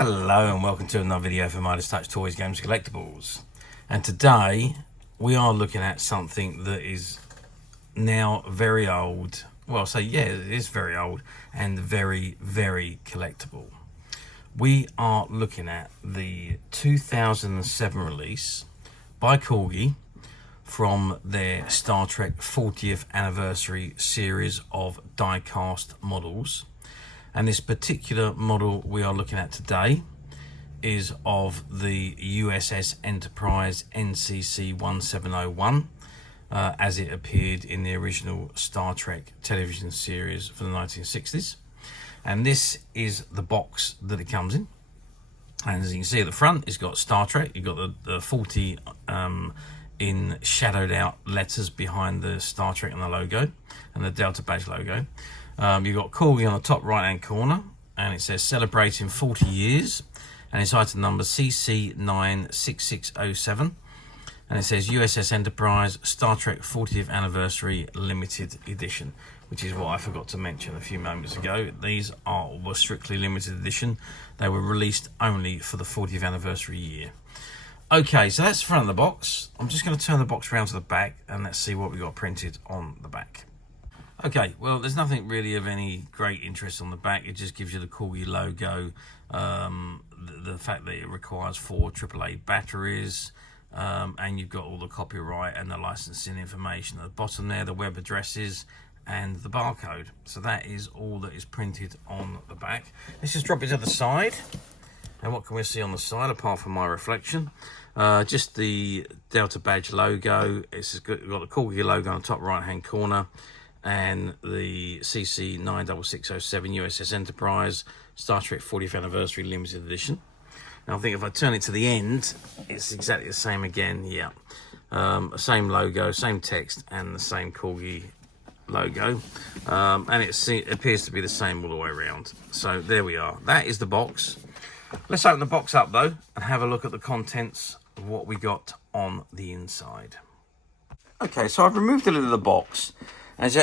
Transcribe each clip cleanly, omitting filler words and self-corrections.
Hello and welcome to another video for Midas Touch Toys, Games, Collectibles. And today we are looking at something that is now very old. Well, it is very old and very, very collectible. We are looking at the 2007 release by Corgi from their Star Trek 40th anniversary series of die-cast models. And this particular model we are looking at today is of the USS Enterprise NCC-1701 as it appeared in the original Star Trek television series for the 1960s. And this is the box that it comes in. And as you can see at the front, it's got Star Trek. You've got the 40 in shadowed out letters behind the Star Trek and the logo and the Delta badge logo. You've got Corgi on the top right hand corner, and it says celebrating 40 years, and it's item number CC96607, and it says USS Enterprise Star Trek 40th anniversary limited edition, which is what I forgot to mention a few moments ago. These were strictly limited edition. They were released only for the 40th anniversary year. Okay, so that's the front of the box. I'm just going to turn the box around to the back and let's see what we got printed on the back. Okay, well, there's nothing really of any great interest on the back. It just gives you the Corgi logo, the fact that it requires 4 AAA batteries, and you've got all the copyright and the licensing information at the bottom there, the web addresses and the barcode. So that is all that is printed on the back. Let's just drop it to the side. And what can we see on the side apart from my reflection? Just the Delta badge logo. We've got the Corgi logo on the top right hand corner, and the CC96607 USS Enterprise Star Trek 40th Anniversary Limited Edition. Now I think if I turn it to the end, it's exactly the same again. Yeah, same logo, same text, and the same Corgi logo, and it appears to be the same all the way around. So there we are. That is the box. Let's open the box up though and have a look at the contents of what we got on the inside. Okay, so I've removed the lid of the box. As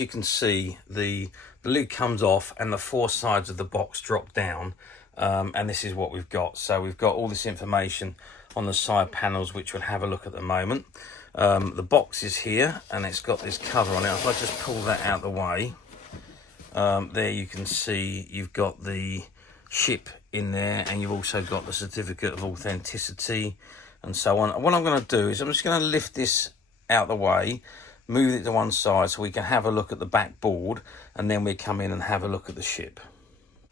you can see, the lid comes off and the 4 sides of the box drop down, and this is what we've got. So we've got all this information on the side panels, which we'll have a look at the moment. The box is here and it's got this cover on it. If I just pull that out of the way, there you can see you've got the ship in there, and you've also got the certificate of authenticity and so on. What I'm going to do is I'm just going to lift this out of the way, move it to one side so we can have a look at the back board, and then we come in and have a look at the ship.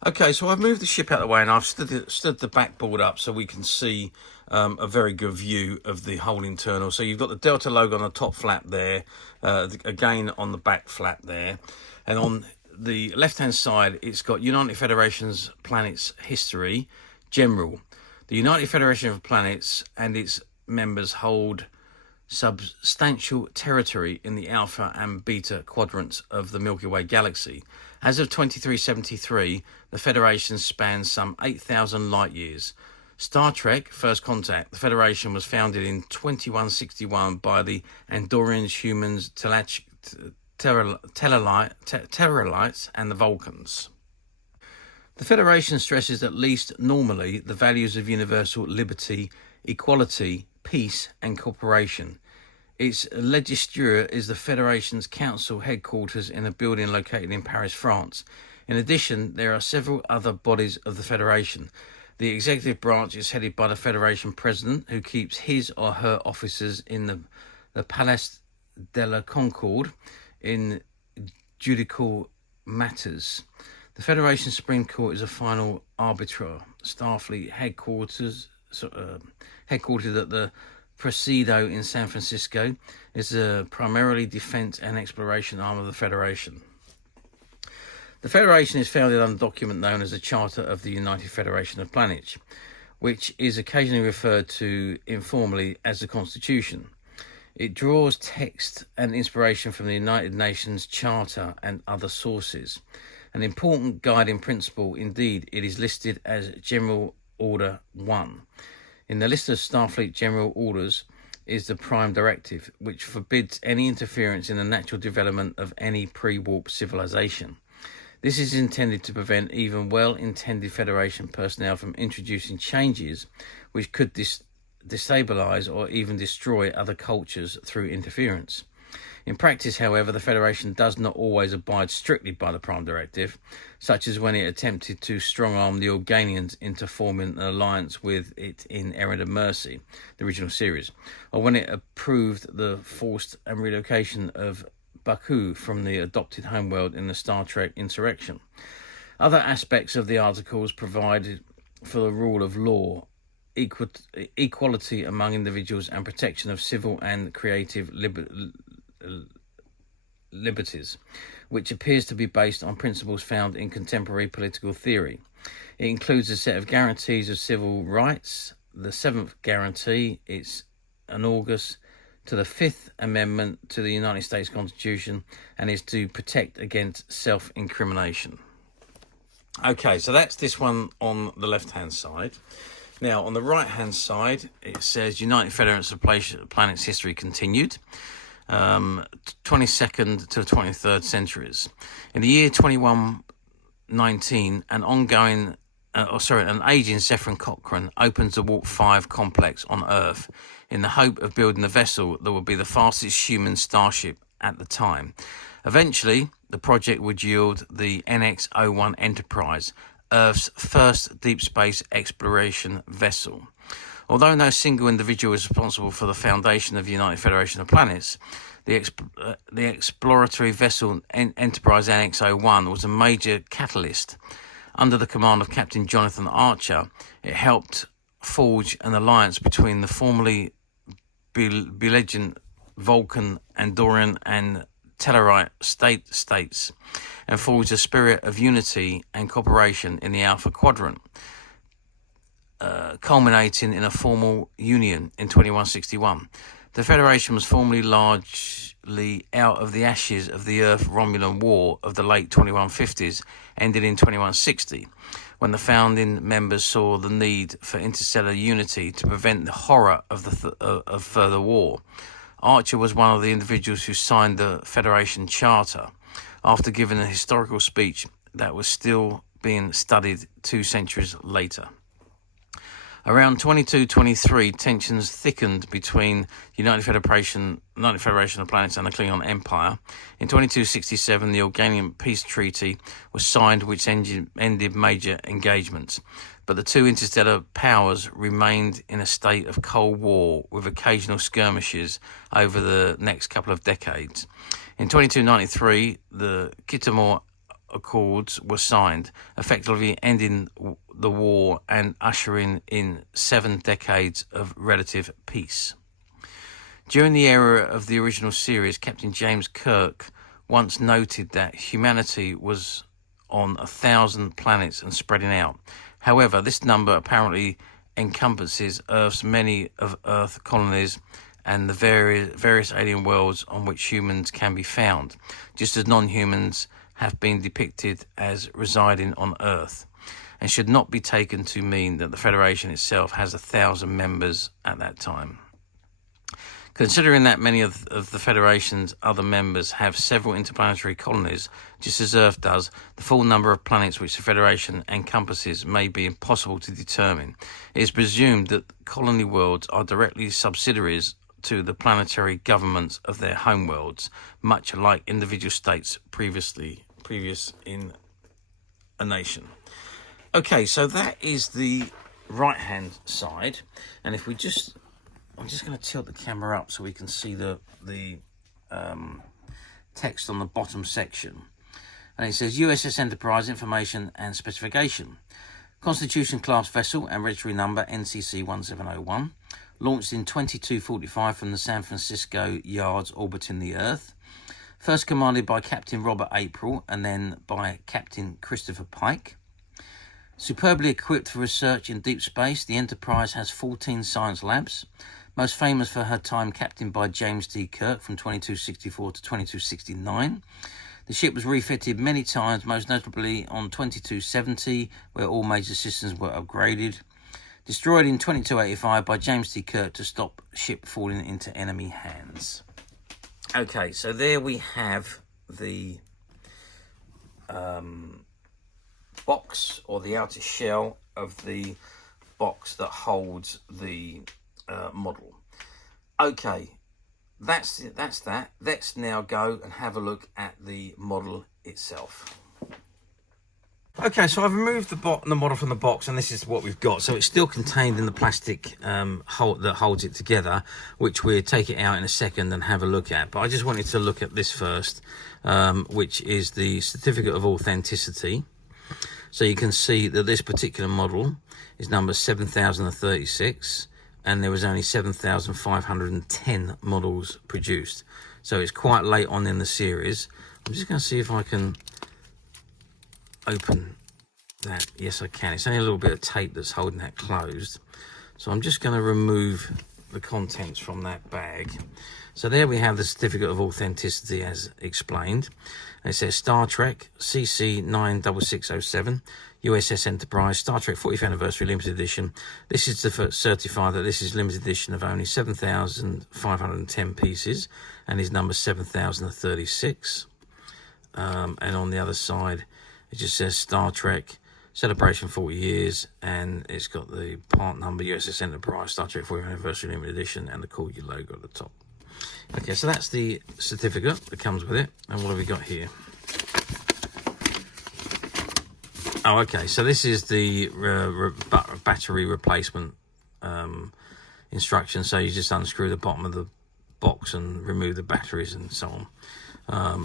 Okay, so I've moved the ship out of the way and I've stood the back board up so we can see a very good view of the whole internal. So you've got the Delta logo on the top flap there, again on the back flap there, and on the left hand side it's got United Federation's Planets History General. The United Federation of Planets and its members hold substantial territory in the Alpha and Beta quadrants of the Milky Way galaxy. As of 2373, the Federation spans some 8,000 light years. Star Trek First Contact, the Federation was founded in 2161 by the Andorians, humans, Terralites and the Vulcans. The Federation stresses, at least normally, the values of universal liberty, equality, peace and cooperation. Its legislature is the Federation's council headquarters in a building located in Paris, France. In addition, there are several other bodies of the Federation. The executive branch is headed by the Federation President, who keeps his or her offices in the Palais de la Concorde in judicial matters. The Federation Supreme Court is a final arbiter. Starfleet headquartered at the Presidio in San Francisco, is a primarily defense and exploration arm of the Federation. The Federation is founded on a document known as the Charter of the United Federation of Planets, which is occasionally referred to informally as the Constitution. It draws text and inspiration from the United Nations Charter and other sources. An important guiding principle, indeed, it is listed as General Order 1. In the list of Starfleet General Orders is the Prime Directive, which forbids any interference in the natural development of any pre-warp civilization. This is intended to prevent even well-intended Federation personnel from introducing changes which could destabilize or even destroy other cultures through interference. In practice, however, the Federation does not always abide strictly by the Prime Directive, such as when it attempted to strong-arm the Organians into forming an alliance with it in Errand of Mercy, the original series, or when it approved the forced and relocation of Baku from the adopted homeworld in the Star Trek Insurrection. Other aspects of the articles provided for the rule of law, equality among individuals, and protection of civil and creative liberties, which appears to be based on principles found in contemporary political theory. It includes a set of guarantees of civil rights. The seventh guarantee is analogous to the Fifth Amendment to the United States Constitution and is to protect against self-incrimination. Okay, so that's this one on the left-hand side. Now, on the right-hand side, it says United Federates of Planets History Continued, 22nd to the 23rd centuries. In the year 2119, an aging Zephyrin Cochrane opens the Warp 5 complex on Earth in the hope of building a vessel that would be the fastest human starship at the time. Eventually, the project would yield the NX-01 Enterprise, Earth's first deep space exploration vessel. Although no single individual is responsible for the foundation of the United Federation of Planets, the exploratory vessel Enterprise NX-01 was a major catalyst. Under the command of Captain Jonathan Archer, it helped forge an alliance between the formerly belligerent Vulcan, Andorian, and Tellarite states, and forged a spirit of unity and cooperation in the Alpha Quadrant, culminating in a formal union in 2161. The Federation was formerly largely out of the ashes of the Earth-Romulan War of the late 2150s, ended in 2160, when the founding members saw the need for interstellar unity to prevent the horror of further war. Archer was one of the individuals who signed the Federation Charter after giving a historical speech that was still being studied 2 centuries later. Around 2223, tensions thickened between United Federation of Planets and the Klingon Empire. In 2267, the Organian Peace Treaty was signed, which ended major engagements. But the two interstellar powers remained in a state of Cold War, with occasional skirmishes over the next couple of decades. In 2293, the Kittimore Accords were signed, effectively ending the war and ushering in 7 decades of relative peace. During the era of the original series, Captain James Kirk once noted that humanity was on 1,000 planets and spreading out. However, this number apparently encompasses Earth's many of Earth colonies and the various alien worlds on which humans can be found, just as non-humans have been depicted as residing on Earth, and should not be taken to mean that the Federation itself has 1,000 members at that time. Considering that many of the Federation's other members have several interplanetary colonies, just as Earth does, the full number of planets which the Federation encompasses may be impossible to determine. It is presumed that colony worlds are directly subsidiaries to the planetary governments of their homeworlds, much like individual states previous in a nation. Okay, so that is the right-hand side, and if we just, I'm just going to tilt the camera up so we can see the text on the bottom section, and it says USS Enterprise Information and Specification. Constitution class vessel and registry number NCC-1701, launched in 2245 from the San Francisco yards orbiting the Earth. First commanded by Captain Robert April and then by Captain Christopher Pike. Superbly equipped for research in deep space, the Enterprise has 14 science labs, most famous for her time captained by James T. Kirk from 2264 to 2269. The ship was refitted many times, most notably on 2270, where all major systems were upgraded. Destroyed in 2285 by James T. Kirk to stop ship falling into enemy hands. Okay, so there we have the box, or the outer shell of the box that holds the model. Okay, that's that. Let's now go and have a look at the model itself. Okay, so I've removed the model from the box, and this is what we've got. So it's still contained in the plastic that holds it together, which we'll take it out in a second and have a look at. But I just wanted to look at this first, which is the certificate of authenticity. So you can see that this particular model is number 7036, and there was only 7,510 models produced. So it's quite late on in the series. I'm just going to see if I can open that. Yes, I can. It's only a little bit of tape that's holding that closed. So I'm just going to remove the contents from that bag. So there we have the certificate of authenticity as explained. It says Star Trek CC-96607, USS Enterprise, Star Trek 40th Anniversary Limited Edition. This is to certify that this is limited edition of only 7,510 pieces and is number 7036. And on the other side, it just says Star Trek Celebration 40 years, and it's got the part number USS Enterprise Star Trek 40th Anniversary Limited Edition and the Corgi logo at the top. Okay, so that's the certificate that comes with it. And what have we got here? Oh, okay, so this is the battery replacement instruction. So you just unscrew the bottom of the box and remove the batteries and so on.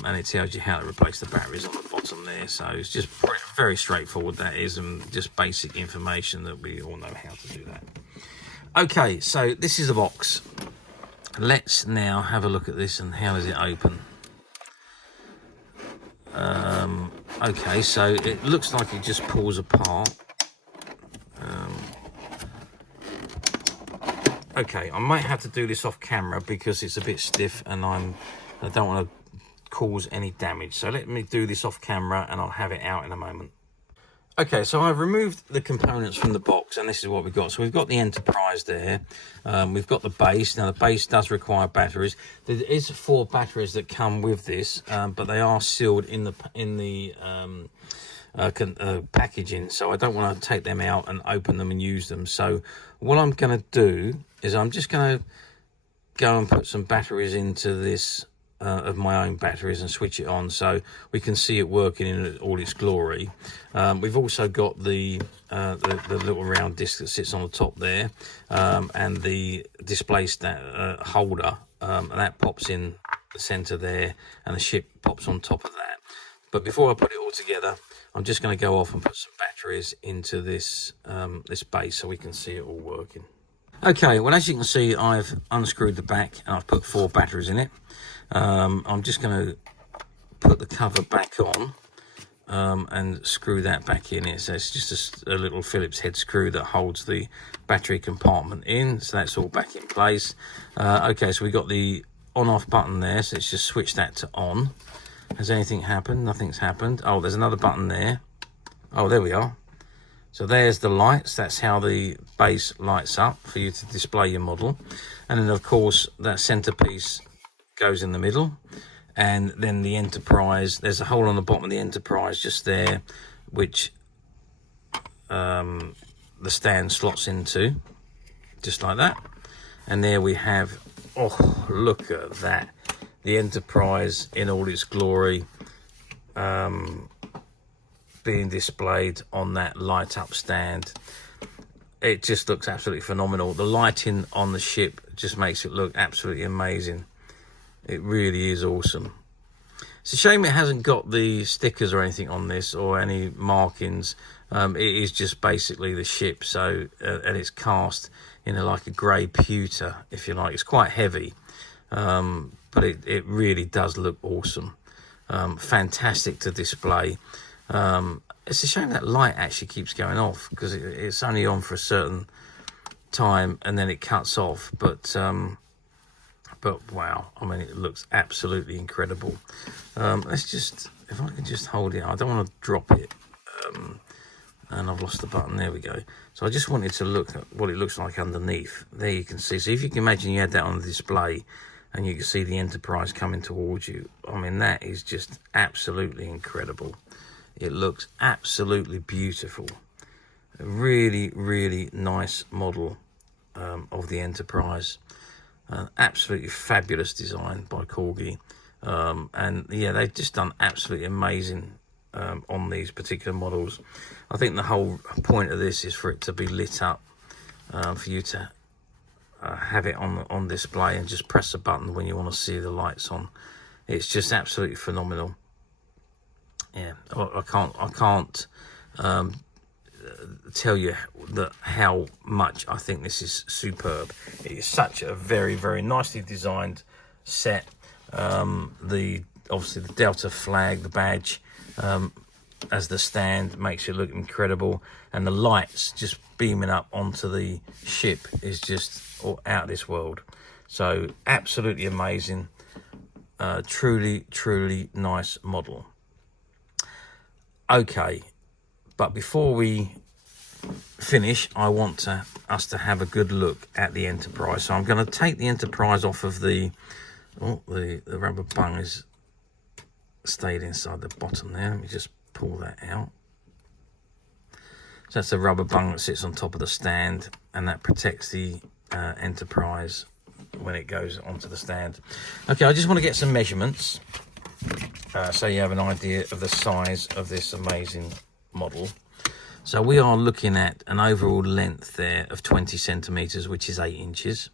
And it tells you how to replace the batteries on the bottom there. So it's just very straightforward, that is, and just basic information that we all know how to do that. Okay, so this is the box. Let's now have a look at this and how does it open. Okay, so it looks like it just pulls apart. Okay, I might have to do this off camera because it's a bit stiff and I don't want to cause any damage. So let me do this off camera and I'll have it out in a moment. Okay, so I've removed the components from the box and this is what we've got. So we've got the Enterprise there. We've got the base. Now the base does require batteries. There is 4 batteries that come with this, but they are sealed in the packaging. So I don't want to take them out and open them and use them. So what I'm going to do is I'm just going to go and put some batteries into this of my own batteries and switch it on so we can see it working in all its glory. We've also got the little round disc that sits on the top there, and the display holder, and that pops in the center there, and the ship pops on top of that. But before I put it all together, I'm just going to go off and put some batteries into this this base so we can see it all working. Okay, well, as you can see, I've unscrewed the back and I've put 4 batteries in it. I'm just going to put the cover back on and screw that back in. So it's just a little Phillips head screw that holds the battery compartment in. So that's all back in place. Okay, so we've got the on-off button there. So let's just switch that to on. Has anything happened? Nothing's happened. Oh, there's another button there. Oh, there we are. So there's the lights. That's how the base lights up for you to display your model. And then, of course, that centerpiece goes in the middle. And then the Enterprise, there's a hole on the bottom of the Enterprise just there, which the stand slots into, just like that. And there we have, oh, look at that. The Enterprise in all its glory, being displayed on that light up stand. It just looks absolutely phenomenal. The lighting on the ship just makes it look absolutely amazing. It really is awesome. It's a shame it hasn't got the stickers or anything on this or any markings. It is just basically the ship, so and it's cast in like a grey pewter, if you like. It's quite heavy, but it really does look awesome. Fantastic to display. It's a shame that light actually keeps going off because it's only on for a certain time and then it cuts off. But wow, I mean, it looks absolutely incredible. Let's just, if I can just hold it, I don't want to drop it. And I've lost the button. There we go. So I just wanted to look at what it looks like underneath. There you can see. So if you can imagine you had that on the display and you can see the Enterprise coming towards you. I mean, that is just absolutely incredible. It looks absolutely beautiful. A really, really nice model of the Enterprise. Absolutely fabulous design by Corgi. And yeah, they've just done absolutely amazing on these particular models. I think the whole point of this is for it to be lit up, for you to have it on display and just press a button when you want to see the lights on. It's just absolutely phenomenal. Yeah, I can't tell you how much I think this is superb. It is such a very, very nicely designed set. Obviously the Delta flag, the badge, as the stand makes it look incredible, and the lights just beaming up onto the ship is just out of this world. So absolutely amazing. Truly nice model. Okay, but before we finish, I want us to have a good look at the Enterprise. So I'm going to take the Enterprise off of the rubber bung is stayed inside the bottom there. Let me just pull that out. So that's the rubber bung that sits on top of the stand, and that protects the Enterprise when it goes onto the stand. Okay, I just want to get some measurements so you have an idea of the size of this amazing model. So we are looking at an overall length there of 20 centimeters, which is 8 inches.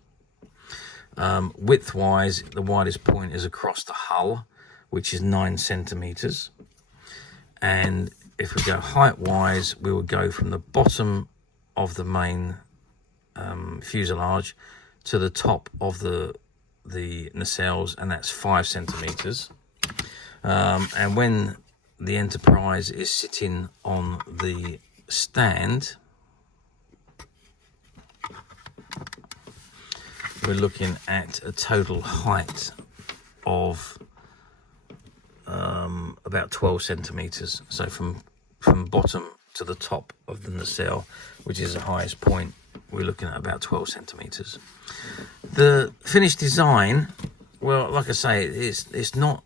Width wise, the widest point is across the hull, which is 9 centimeters. And if we go height wise, we will go from the bottom of the main fuselage to the top of the nacelles, and that's 5 centimeters. And when the Enterprise is sitting on the stand, we're looking at a total height of about 12 centimeters. So from bottom to the top of the nacelle, which is the highest point, we're looking at about 12 centimeters. The finished design, well, like I say, it's not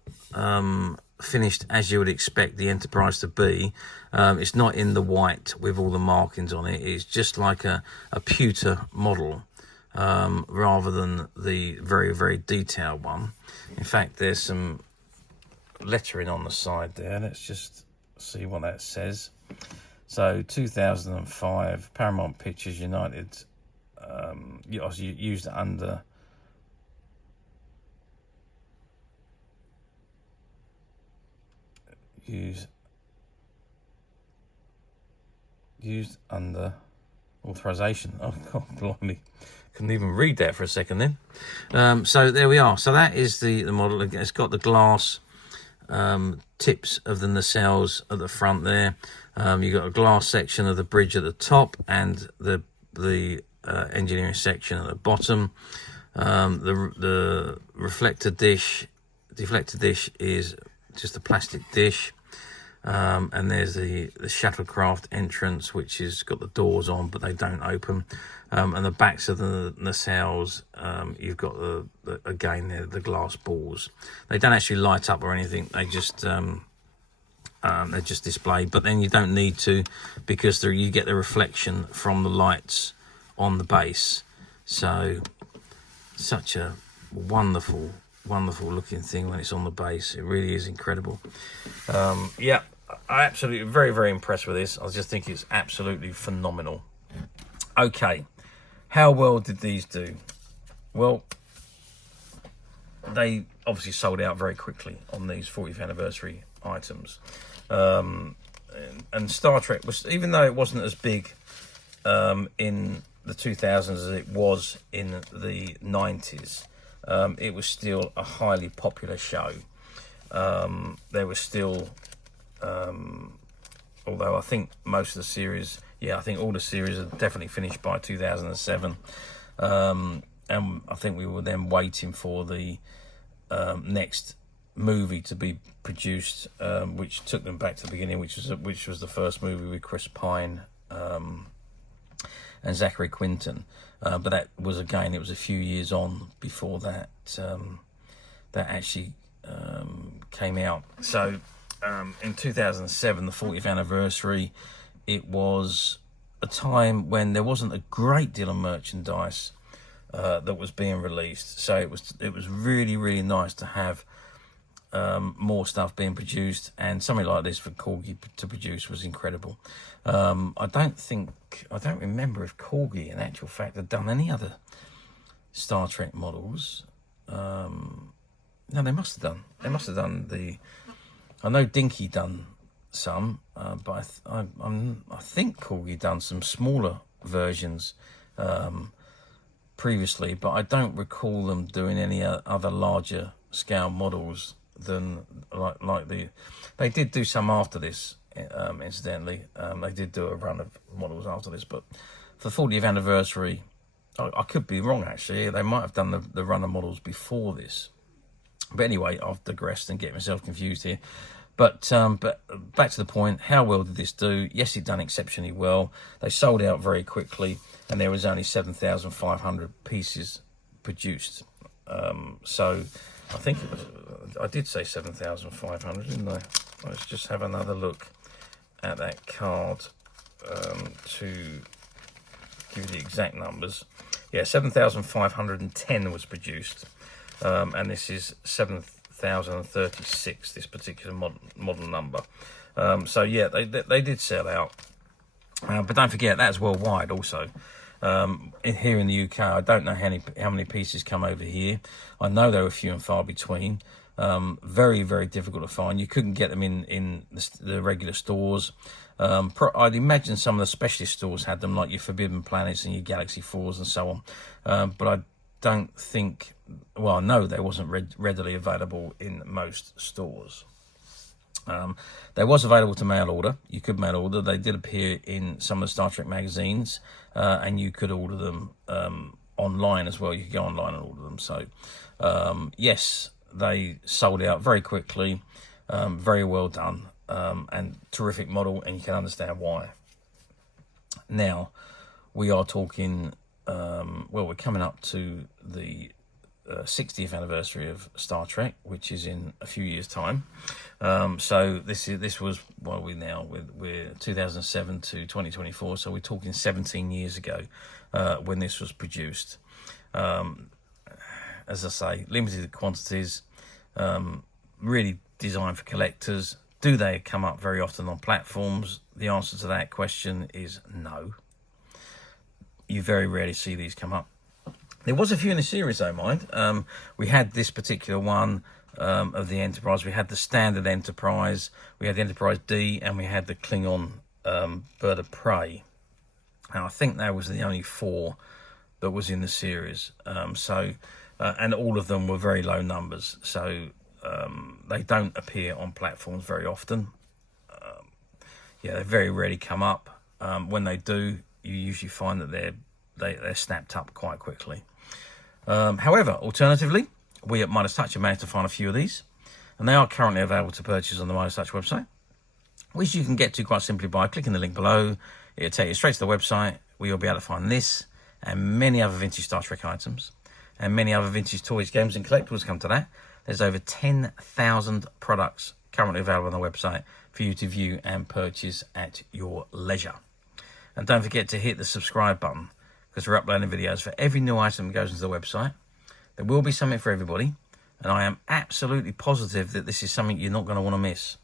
finished as you would expect the Enterprise to be. It's not in the white with all the markings on it. It's just like a pewter model, rather than the very, very detailed one. In fact, there's some lettering on the side there. Let's just see what that says. So 2005 Paramount Pictures United, used under used under authorization. Oh God, blimey, couldn't even read that for a second then. So there we are. So that is the model. It's got the glass tips of the nacelles at the front there. You've got a glass section of the bridge at the top, and the engineering section at the bottom. The deflector dish is just a plastic dish, and there's the shuttlecraft entrance, which has got the doors on but they don't open, and the backs of the nacelles, you've got again the glass balls. They don't actually light up or anything, they just they're just displayed, but then you don't need to, because you get the reflection from the lights on the base. So such a wonderful looking thing when it's on the base. It really is incredible. Yeah, I absolutely very impressed with this. I just think it's absolutely phenomenal. Okay, how well did these do? Well, they obviously sold out very quickly on these 40th anniversary items. And Star Trek was, even though it wasn't as big in the 2000s as it was in the 90s, it was still a highly popular show. There was still, although I think most of the series, I think all the series are definitely finished by 2007. And I think we were then waiting for the next movie to be produced, which took them back to the beginning, which was the first movie with Chris Pine and Zachary Quinton. But that was, again, it was a few years on before that that actually came out. So in 2007, the 40th anniversary, it was a time when there wasn't a great deal of merchandise that was being released. So it was really, really nice to have more stuff being produced, and something like this for Corgi to produce was incredible. I don't remember if Corgi, in actual fact, had done any other Star Trek models. No, they must have done. They must have done the. I know Dinky done some, but I think Corgi done some smaller versions previously, but I don't recall them doing any other larger scale models than like they did do some after this. Incidentally, they did do a run of models after this, but for the 40th anniversary, I could be wrong actually. They might have done the run of models before this. But anyway, I've digressed and get myself confused here. But back to the point, how well did this do? Yes, it done exceptionally well. They sold out very quickly, and there was only 7,500 pieces produced. So I think it was, I did say 7,500, didn't I? Let's just have another look at that card to give you the exact numbers. Yeah, 7,510 was produced, and this is 7,036, this particular model number. So yeah, they did sell out, but don't forget that's worldwide also. Here in the UK, I don't know how many pieces come over here. I know they were few and far between. Very, very difficult to find. You couldn't get them in the regular stores. I'd imagine some of the specialist stores had them, like your Forbidden Planets and your Galaxy 4s and so on. But I don't think, well, I know they wasn't readily available in most stores. They was available to mail order. You could mail order. They did appear in some of the Star Trek magazines, and you could order them online as well. You could go online and order them. So, yes, they sold out very quickly. Very well done, and terrific model, and you can understand why. Now, we are talking, well, we're coming up to the 60th anniversary of Star Trek, which is in a few years' time. So this was, what are we now? We're 2007 to 2024, so we're talking 17 years ago when this was produced. As I say, limited quantities, really designed for collectors. Do they come up very often on platforms? The answer to that question is no. You very rarely see these come up. There was a few in the series, though, mind. We had this particular one of the Enterprise. We had the standard Enterprise. We had the Enterprise D, and we had the Klingon Bird of Prey. And I think that was the only 4 that was in the series. And all of them were very low numbers. So they don't appear on platforms very often. Yeah, they very rarely come up. When they do, you usually find that they're snapped up quite quickly. However, alternatively, we at Midas Touch have managed to find a few of these, and they are currently available to purchase on the Midas Touch website, which you can get to quite simply by clicking the link below. It'll take you straight to the website where you'll be able to find this and many other vintage Star Trek items and many other vintage toys, games and collectibles. Come to that. There's over 10,000 products currently available on the website for you to view and purchase at your leisure. And don't forget to hit the subscribe button, because we're uploading videos for every new item that goes into the website. There will be something for everybody, and I am absolutely positive that this is something you're not going to want to miss,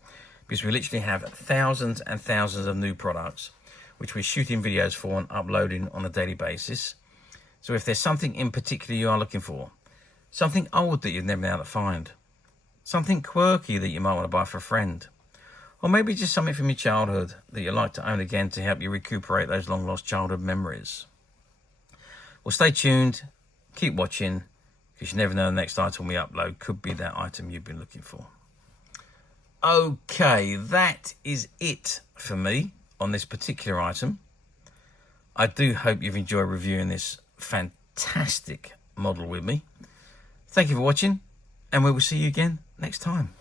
because we literally have thousands and thousands of new products which we're shooting videos for and uploading on a daily basis. So if there's something in particular you are looking for, something old that you've never been able to find, something quirky that you might want to buy for a friend, or maybe just something from your childhood that you'd like to own again to help you recuperate those long lost childhood memories, well, stay tuned, keep watching, because you never know the next item we upload could be that item you've been looking for. Okay, that is it for me on this particular item. I do hope you've enjoyed reviewing this fantastic model with me. Thank you for watching, and we will see you again next time.